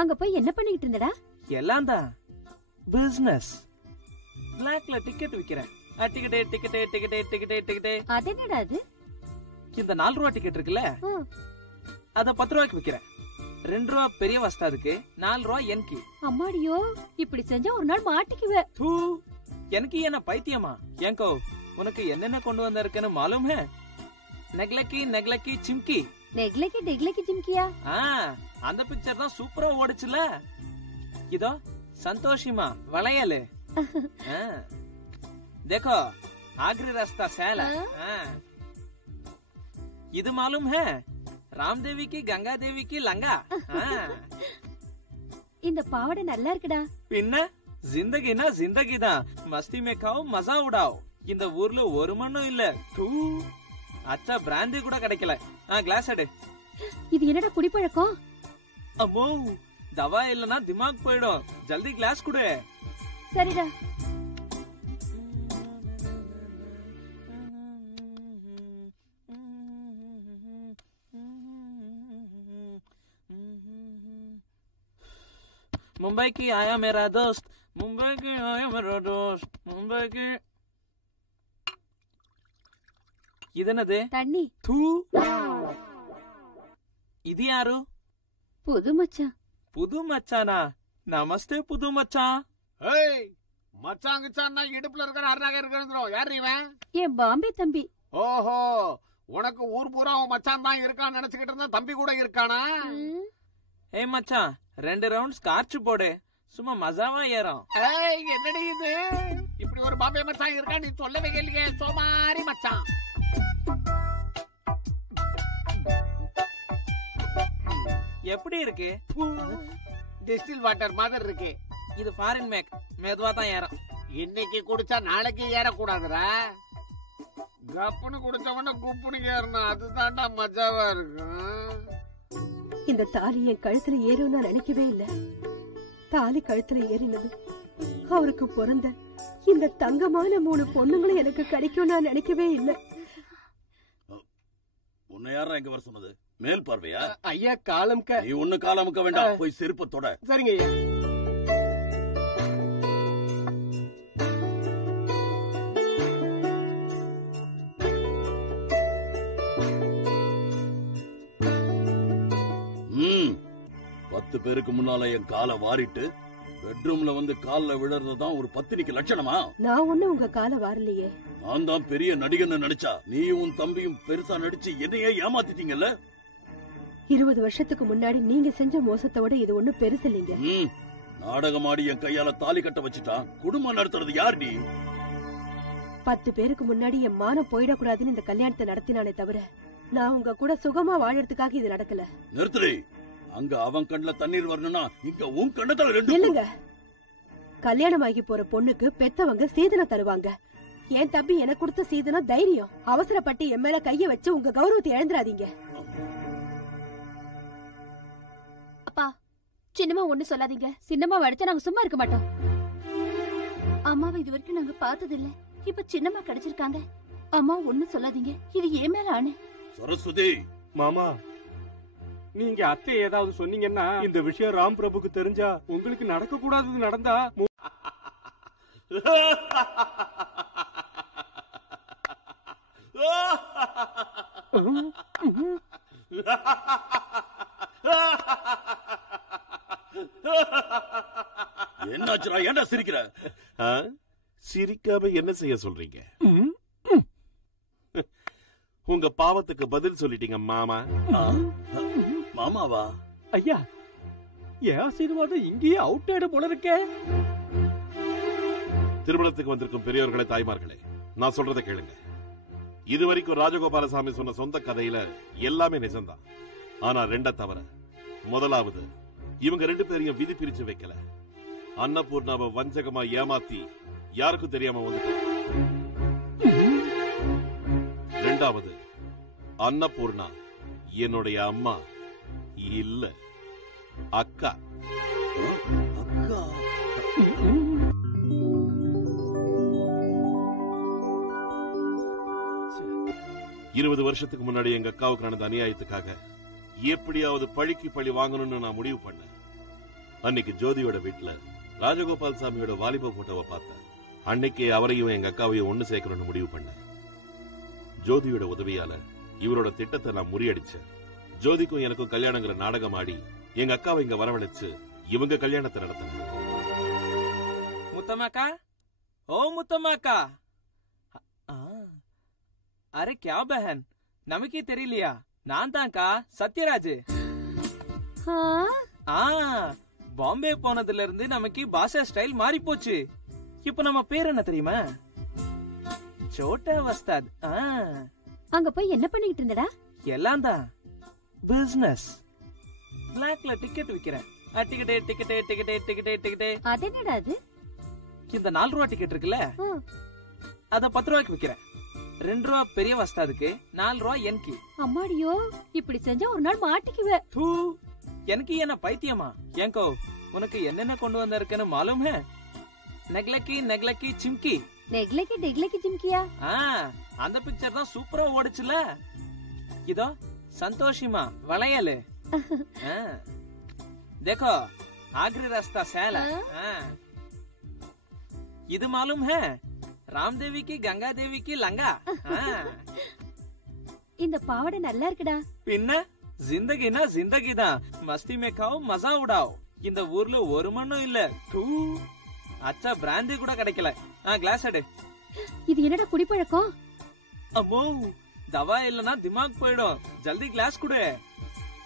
அங்க போய் என்ன பண்ணிட்டு இருந்தடா? எல்லாம் தான் பிசினஸ். பிளாக்ல டிக்கெட் விக்கிறேன். Ticket ticket ticket ticket ticket. அது என்னடா அது? இந்த 4 ரூபா டிக்கெட் இருக்குல்ல, அத 10 ரூபாய்க்கு விக்கிறேன். 2 ரூபா பெரிய வஸ்தாதுக்கு, 4 ரூபா எனக்கு. அம்மாடியோ, இப்படி செஞ்சா ஒரு நாள் மாட்டிக்குவே. எனக்கு என்ன பைத்தியமா? ஏங்கோ உனக்கு என்னென்ன கொண்டு வந்திருக்கேன்னு மாலும் ஹே? நெக்லக்கி நெக்லக்கி சிம்கி. நெக்லக்கி டெக்லக்கி சிம்கியா? அந்த பிக்சர் தான் சூப்பரா ஓடுச்சுல. இதோ சந்தோஷிமா வளையல். देखो आखिरी रास्ता सैला. இது மாலும் है ராம்தேவி की गंगा देवी की लंगा. இந்த பாவாடை நல்லா இருக்குடா. பின்ன ஜிந்தகினா ஜிந்தகி தான். மஸ்தி மே காओ மஜா உடாओ. இந்த ஊர்ல ஒரு மண்ணும் இல்ல. அச்சா பிராந்தி கூட கிடைக்கல. கிளாஸ் எடு. இது என்னடா குடிப்பழக்கம்? அம்மோ தவா இல்லனா திமாக் போயிடும். ஜல்தி கிளாஸ் குடு. சரிடா. मुंबई की आया मेरा दोस्त, मुंबई की आया मेरा दोस्त, मुंबई की. இதனது தண்ணி. இது யாரு? புது மச்சான். புது மச்சானா? நமஸ்தே புது மச்சான். ஏய் மச்சான் கிச்சான்னா இடுப்புல இருக்கிற அருணாக இருக்கிறோம். யாரு இவன்? என் பாம்பே தம்பி. ஓஹோ, உனக்கு ஊர் பூரா மச்சான் தான் இருக்கான்னு நினைச்சுக்கிட்டு இருந்தா தம்பி கூட இருக்கானா? ஏய் மச்சான், 2 ரவுண்ட்ஸ் கார்ச்சு போடு. சும்மா மஜாவா ஏறும். ஏய் என்னடி இது? இப்படி ஒரு பாம்பே மச்சான் இருக்கா நீ சொல்லவே கேளுங்க. சோமாரி மச்சான். எப்படி இருக்கு? டிஸ்டில் வாட்டர் மாதிரி இருக்கு. இது ஃபாரின் மேக். மெதுவா தான் ஏறும். இன்னைக்கு குடிச்சா நாளைக்கு ஏறக்கூடாதுடா. கப்புன்னு குடிச்சவன குப்புன்னு ஏறணும். அதுதான்டா மஜாவா இருக்கும். இந்த தாலி என் கழுத்துல ஏறும் நான் நினைக்கவே இல்ல. தாலி கழுத்துல ஏறினது அவருக்கு பிறந்த இந்த தங்கமான 3 பொண்ணுங்களும் எனக்கு கிடைக்கும் நான் நினைக்கவே இல்ல. உன்னை யாரா இங்க வர சொன்னது? மேல் பார்வையா? ஐயா காலம்க. நீ ஒண்ணு காலமுக்க வேண்டாம். போய் செருப்பத்தோட. சரிங்க ஐயா. பத்து பேருக்கு முன்னால என் காலை வாரிட்டு பெட்ரூம்ல வந்து கால்ல விழறதுதான் ஒரு பத்தினிக்கு லட்சணமா? நான் ஒண்ணு உங்க காலை வாரலையே. நான் தான் பெரிய நடிகன்னு நினைச்சா நீயும் உன் தம்பியும் பெருசா நடிச்சு என்னையே ஏமாத்திட்டீங்கல்ல. 20 வருஷத்துக்கு முன்னாடி நீங்க செஞ்ச மோசத்தை விட இது ஒண்ணு பெருசு இல்லைங்க. நாடகமாடி என் கையால தாலி கட்ட வச்சுட்டான். குடும்பம் நடத்துறது யார் நீ? 10 பேருக்கு முன்னாடி என் மானம் போயிடக்கூடாதுன்னு இந்த கல்யாணத்தை நடத்தினானே தவிர நான் உங்க கூட சுகமா வாழறதுக்காக இது நடக்கல. நிறுத்துறே. அங்க அவன் கண்ணுல தண்ணீர் வரணும்னா இங்க உன் கண்ணத்துல 2 இல்லங்க. கல்யாணம் ஆகி போற பொண்ணுக்கு பெத்தவங்க சீதனம் தருவாங்க. என் தம்பி எனக்கு கொடுத்த சீதனம் தைரியம். அவசரப்பட்டு என் மேல கைய வச்சு உங்க கௌரவத்தை இழந்துராதீங்க. அப்பா, சின்னம்மா ஒண்ணு சொல்லாதீங்க. சின்னம்மா அடிச்சா நாங்க சும்மா இருக்க மாட்டோம். அம்மாவை இது வரைக்கும் நாங்க பார்த்தது இல்ல. இப்ப சின்னம்மா கிடைச்சிருக்காங்க. அம்மா ஒண்ணு சொல்லாதீங்க. இது ஏன் மேல ஆணை. சரஸ்வதி மாமா, நீங்க அத்தை ஏதாவது சொன்னீங்கன்னா இந்த விஷயம் ராம் பிரபுக்கு தெரிஞ்சா உங்களுக்கு நடக்க கூடாதது நடந்தா என்னாச்சுடா? ஏன்டா சிரிக்கிற? சிரிக்காம என்ன செய்ய சொல்றீங்க? உங்க பாவத்துக்கு பதில் சொல்லிட்டீங்க மாமா. மாமாவா? ஐயா, என் ஆசீர்வாதம் இங்கேயே அவுட் ஆயிட போல இருக்கே. திருமணத்துக்கு வந்திருக்கும் பெரியவர்களே, தாய்மார்களே, நான் சொல்றதை கேளுங்க. இதுவரைக்கும் ராஜகோபாலசாமி சொன்ன சொந்த கதையில எல்லாமே நிஜம்தான். ஆனா 2 தவிர. முதலாவது, இவங்க 2 பேரையும் விதி பிரிச்சு வைக்கல. அன்னபூர்ணாவை வஞ்சகமா ஏமாத்தி யாருக்கும் தெரியாம வந்துட்டாங்க. 2வது, அன்னபூர்ணா என்னுடைய அம்மா இல்ல, அக்கா. அக்கா? 20 வருஷத்துக்கு முன்னாடி எங்க அக்காவுக்கு நடந்த அநியாயத்துக்காக எப்படியாவது பழிக்கு பழி வாங்கணும்னு நான் முடிவு பண்ணேன். அன்னைக்கு ஜோதியோட வீட்டுல ராஜகோபால் சாமியோட வாலிப போட்டோவை பார்த்தேன். அன்னைக்கு அவரையும் எங்க அக்காவையும் ஒண்ணு சேர்க்கணும்னு முடிவு பண்ணேன். ஜோதியோட உதவியால இவரோட திட்டத்தை நான் முறியடிச்சேன். ஜோதிக்கும் எனக்கும் கல்யாணங்கிற நாடகம் ஆடி எங்க அக்காவை இங்க வரவழைச்சு இவங்க கல்யாணத்தை நடத்தின. முத்தம்மாக்கா, ஓ முத்தம்மாக்கா. அரே கியா பஹன், நமக்கே தெரியலையா? நான் தான்க்கா சத்யராஜ். பாம்பே போனதுல இருந்து நமக்கு பாஷா ஸ்டைல் மாறி போச்சு. இப்ப நம்ம பேர் என்ன தெரியுமா? சோட்டா வஸ்தாத். அங்க போய் என்ன பண்ணிட்டு இருந்தடா? எல்லாம் தான் பிசினஸ். பிளாக்ல டிக்கெட் விக்கிறேன். டிக்கெட் அது என்னடா அது? இந்த 4 ரூபா டிக்கெட் இருக்குல்ல, அத 10 ரூபாய்க்கு விக்கிறேன். 2 ரூபா பெரிய வஸ்தாதுக்கு, 4 ரூபா எனக்கு. அம்மாடியோ, இப்படி செஞ்சா ஒரு நாள் மாட்டிக்குவே. எனக்கு என்ன பைத்தியமா? ஏங்கோ, உனக்கு என்னென்ன கொண்டு வந்திருக்குன்னு மாலூம் ஹே? நெக்லக்கி சிம்கி. நெக்லக்கி சிம்கியா? அந்த பிக்சர் தான் சூப்பரா ஓடுச்சுல. இதோ சந்தோஷிமா வளையல். देखो आखिरी रास्ता சேல. இது மாலூம் ஹே? ராம்தேவி கி கங்கா தேவி கி லங்கா. இந்த பாவாடை நல்லா இருக்குடா. பின்ன ஜிந்தகினா ஜிந்தகி தான். மஸ்தி மே காவ் மஜா உடாவ். இந்த ஊர்ல ஒரு மண்ணும் இல்ல. அச்சா பிராந்தி கூட கிடைக்கல. கிளாஸ் எடு. இது என்னடா குடிப்பழக்கம்? அம்மோ, தவா இல்லனா திமாக் போயிடும். ஜல்தி கிளாஸ் குடு.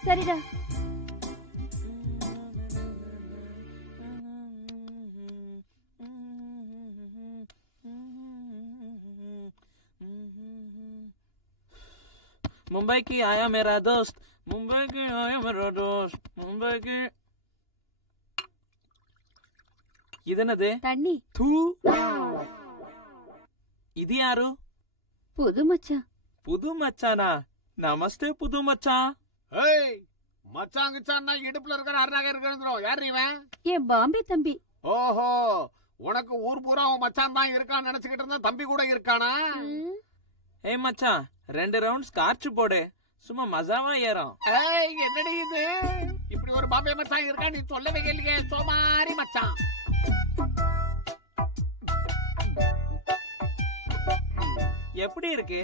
சரிடா. मुंबई की आया मेरा दोस्त, मुंबई की आया मेरा दोस्त, मुंबई की. இதனது தண்ணி. இது யாரு? புது மச்சான். புது மச்சானா? நமஸ்தே புது மச்சான். ஏய், மச்சான் கிச்சான்னா இடுப்புல இருக்கிற அருணாக இருக்கிறோம். யார் இவன்? என் பாம்பே தம்பி. ஓஹோ, உனக்கு ஊர் பூரா மச்சான் தான் இருக்கான்னு நினைச்சுக்கிட்டு இருந்தா தம்பி கூட இருக்கானா? ஏய் மச்சான், 2 ரவுண்ட் ஸ்கார்ச் போடு. சும்மா மஜாவா ஏறும். ஏய், என்னடி இது? இப்படி ஒரு பாம்பே மச்சான் இருக்கா நீ சொல்லவே இல்லையே. சோமாரி மச்சான். எப்படி இருக்கு?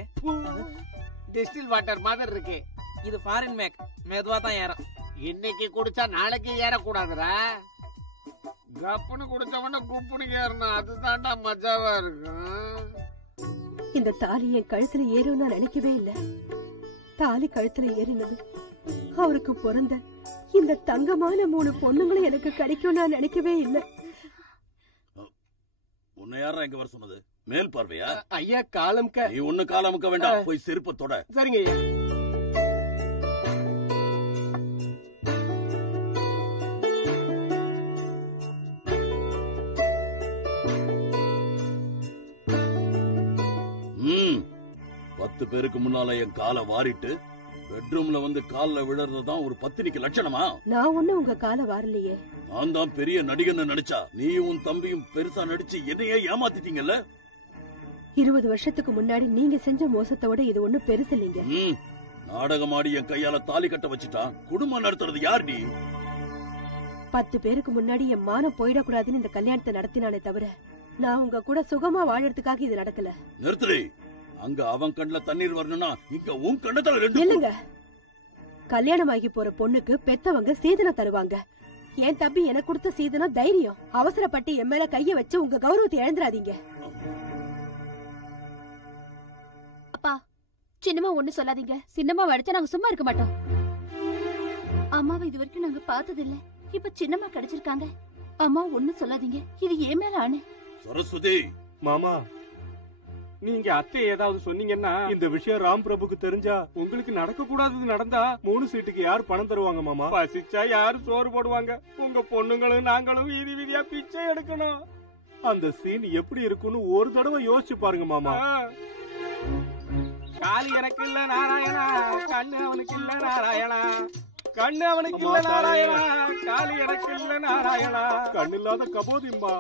டிஸ்டில் வாட்டர் மாதிரி இருக்கு. இது ஃபாரின் மேக், மெதுவா தான் ஏறும். இன்னைக்கு குடிச்சா நாளைக்கு ஏறக்கூடாதுரா. கப்புன்னு குடிச்சவன குப்புன்னு ஏறணும். அதுதான்டா மஜாவா இருக்கும். இந்த தாலி என் கழுத்துல ஏறும் நான் நினைக்கவே இல்ல. தாலி கழுத்துல ஏறினது அவருக்கு பிறந்த இந்த தங்கமான 3 பொண்ணுங்களும் எனக்கு கிடைக்கும் நான் நினைக்கவே இல்ல. உன்னை யாரா இங்க வர சொன்னது? மேல் பார்வையா? ஐயா காலம்க. நீ ஒண்ணு காலமுக்க வேண்டாம், போய் செருப்பத்தோட. சரிங்க ஐயா. ம் 10 பேருக்கு முன்னால என் காலை வாரிட்டு பெட்ரூம்ல வந்து கால்ல விழறதுதான் ஒரு பத்தினிக்கு லட்சணமா? நான் ஒண்ணு உங்க காலை வாரலையே. நான் தான் பெரிய நடிகன்னு நினைச்சா நீயும் உன் தம்பியும் பெருசா நடிச்சு என்னையே ஏமாத்திட்டீங்கல்ல. 20 வருஷத்துக்கு முன்னாடி நீங்க செஞ்ச மோசத்தை விட இது ஒண்ணு பெருசு இல்லைங்க. நாடகமாடி என் கையால தாலி கட்ட வச்சுட்டான். குடும்பம் நடத்துறது யார் நீ? 10 பேருக்கு முன்னாடி என் மானம் போயிடக்கூடாதுன்னு இந்த கல்யாணத்தை நடத்தினானே தவிர நான் உங்க கூட சுகமா வாழறதுக்காக இது நடக்கல. நிறுத்துறே. அங்க அவன் கண்ணுல தண்ணீர் வரணும்னா இங்க உன் கண்ணத்துல 2 இல்லங்க. கல்யாணமாகி போற பொண்ணுக்கு பெத்தவங்க சீதனம் தருவாங்க. என் தம்பி எனக்கு கொடுத்த சீதனம் தைரியம். அவசரப்பட்டு என் மேல கைய வச்சு உங்க கௌரவத்தை இழந்துராதீங்க. அப்பா, சின்னம்மா ஒண்ணு சொல்லாதீங்க. சின்னம்மா அடிச்சா நாங்க சும்மா இருக்க மாட்டோம். அம்மாவை இது வரைக்கும் நாங்க பார்த்தது இல்ல. இப்ப சின்னம்மா கிடைச்சிருக்காங்க. அம்மா ஒண்ணு சொல்லாதீங்க. இது ஏன் மேல ஆணை. சரஸ்வதி மாமா, நீங்க அத்தை ஏதாவது சொன்னீங்கன்னா இந்த விஷயம் ராம் பிரபுக்கு தெரிஞ்சா உங்களுக்கு நடக்க கூடாதது நடந்தா 3 சீட்டுக்கு யார் பணம் தருவாங்க மாமா? பசிச்சா யாரு சோறு போடுவாங்க? உங்க பொண்ணுங்களும் நாங்களும் வீதி வீதியா பிச்சை எடுக்கணும். அந்த சீன் எப்படி இருக்குன்னு ஒரு தடவை யோசிச்சு பாருங்க மாமா. காலி எனக்கு இல்ல நாராயணா, கண்ணு அவனுக்கு இல்ல நாராயணா, கண்ணு அவனுக்கு இல்ல நாராயணா, காலி எனக்கு இல்ல நாராயணா. கண்ணு இல்லாத கபோதிம்மா.